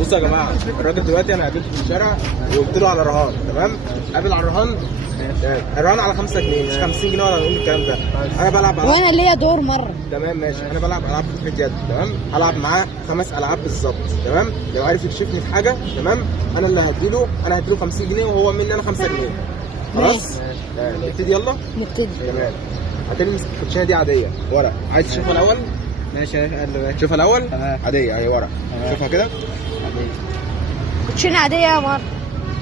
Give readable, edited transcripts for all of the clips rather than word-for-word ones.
بصوا يا جماعه، الراجل دلوقتي انا قابلته في الشارع وقلت له على رهان، تمام؟ قابل على الرهان، الرهان على 5 جنيه مش 50 جنيه ولا نقول الكلام ده. انا بلعب العاب، وانا ليا دور مره. تمام ماشي، انا بلعب العاب في اليد، تمام؟ هلعب معاه 5 العاب بالظبط، تمام؟ لو عارف يكشفني في حاجه، تمام؟ انا اللي هديله، انا هديله 50 جنيه وهو مني انا 5 جنيه. خلاص؟ نبتدي يلا؟ نبتدي. تمام. هتلمس الكوتشينه دي عاديه ورق، عايز تشوفها الاول؟ ماشي ماشي. شوفها الاول؟ تمام. عاديه اهي ورق، شوفها كده؟ كوتشينه عاديه يا مره.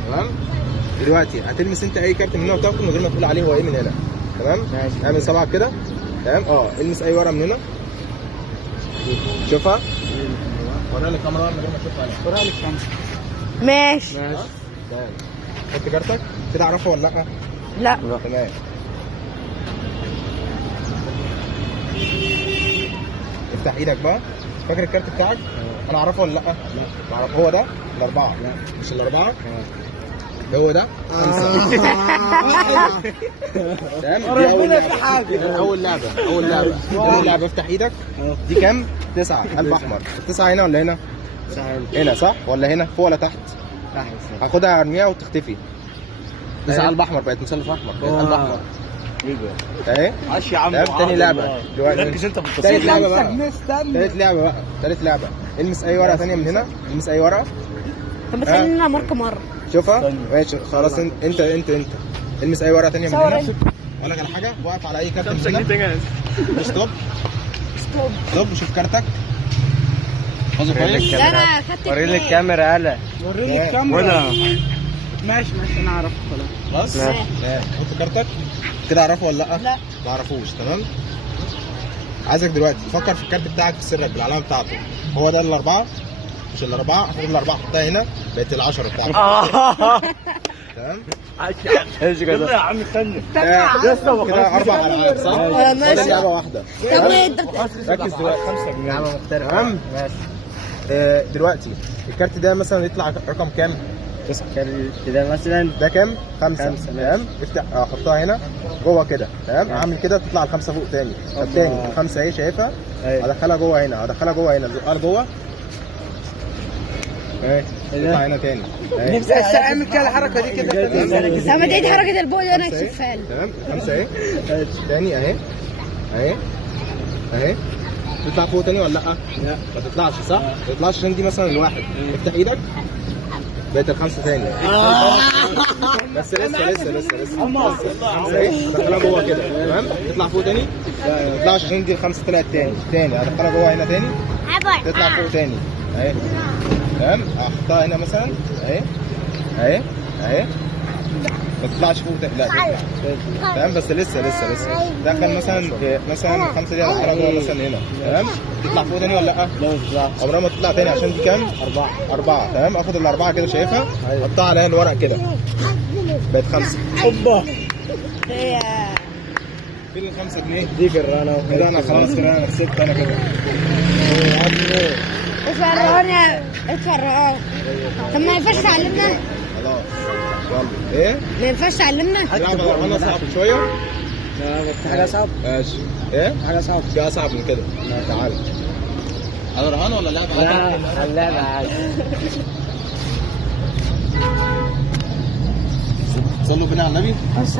تمام. دلوقتي هتلمس انت اي كارت من هنا وتاخده من غير ما تقول عليه هو ايه من هنا، تمام؟ ماشي. اعمل صبعك كده، تمام؟ المس اي ورقه من هنا، شوفها. وريها للكاميرا من غير ما تشوفها عليها. ورا لك كام؟ ماشي. تمام. حط كارتك كده، اعرفه ولا لا؟ لا. تمام. افتح ايدك بقى، فاكر الكارت بتاعك؟ انا اعرفه ولا لا؟ لا. معرف. هو ده الاربعه؟ لا. مش الاربعه؟ هو ده 5. تمام. دي اول لعبه، اول لعبه افتح ايدك. دي كام؟ 9 قلب احمر. التسعه هنا ولا هنا؟ هنا صح ولا هنا؟ فوق ولا تحت؟ تحت. هاخدها ارميها وتختفي. 9 قلب احمر، بقت مثلث احمر، بقت قلب احمر اهي. عاش يا عم. تاني لعبه دلوقتي. ركز انت في تالت التصوير. لعبه بقى، تالت لعبه. المس اي ورقه ثانيه من هنا، المس اي ورقه. طب ما تخلينا ماركه مره. شوفها ماشي خلاص. انت المس اي ورقه ثانيه من هنا. اقول لك على حاجه، وقف على اي كارت من هنا. ستوب وشوف كارتك. خذه كويس. لا انا خدت وري لي الكاميرا. يلا وريني الكاميرا. ماشي انا عارف خلاص. خلاص. حط كارتك كده، اعرفه ولا لا؟ لا. ما اعرفوش، تمام؟ عايزك دلوقتي تفكر في الكارت بتاعك في سرك بالعلامه بتاعته. هو ده الاربعه؟ مش الاربعه؟ هاخد الاربعه احطها هنا، بقت ال10 بتاعتك. تمام؟ ايش كده يا عم؟ استنى كده 4 العاب صح؟ ماشي. لعبه واحده. طب انت ركز دلوقتي. 5 جنيه. لعبه مختلفه. تمام؟ ماشي. دلوقتي الكارت ده مثلا يطلع رقم كام؟ بص كده مثلا ده كام؟ 5. خمسة، تمام؟ افتح احطها هنا جوه كده، تمام؟ اعمل كده تطلع ال5 فوق تاني. طب تاني ال5 اهي، شايفها؟ أيوة. هدخلها جوه هنا، زقها لجوه اهي، تطلع هنا تاني اهي. نفسي اعمل كده الحركه دي كده. طب ما دي حركه البوق دي انا اكشفها لك. تمام. 5 اهي، تاني اهي. تطلع فوق تاني ولا لا؟ لا ما تطلعش صح؟ ما تطلعش عشان دي مثلا الواحد. افتح ايدك، بقت ال5 تاني. بس لسه 5 اهي، هدخلها جوه كده، تمام؟ تطلع فوق تاني؟ لا ما تطلعش عشان دي ال5 طلعت تاني هدخلها جوه هنا تاني، تطلع فوق تاني اهي، تمام؟ احطها هنا مثلا اهي ما تطلعش فوق تاني، لا تطلع، تمام؟ بس لسه دخل مثلا 5 دي هدخلها جوه مثلا هنا، تمام؟ تطلع فوق تاني ولا لا؟ لا عمرها ما تطلع تاني عشان دي كام؟ 4. تمام؟ اخد ال4 كده، شايفها؟ احطها عليها الورق كده، بقت 5. اوبا. هي فين ال5 جنيه؟ دي جرانه كده انا خلاص، كده انا كسبت انا كده. اتفرقوا. طب ما ينفعش تعلمنا؟ خلاص يلا. ايه؟ ما ينفعش تعلمنا؟ اللعبه انا صعب شويه. في حاجه صعب. ماشي. ايه؟ حاجه صعب. في اصعب من كده. تعالى. انا رهان ولا لعبه؟ لا اللعبه عادي. صلوا بينا على النبي.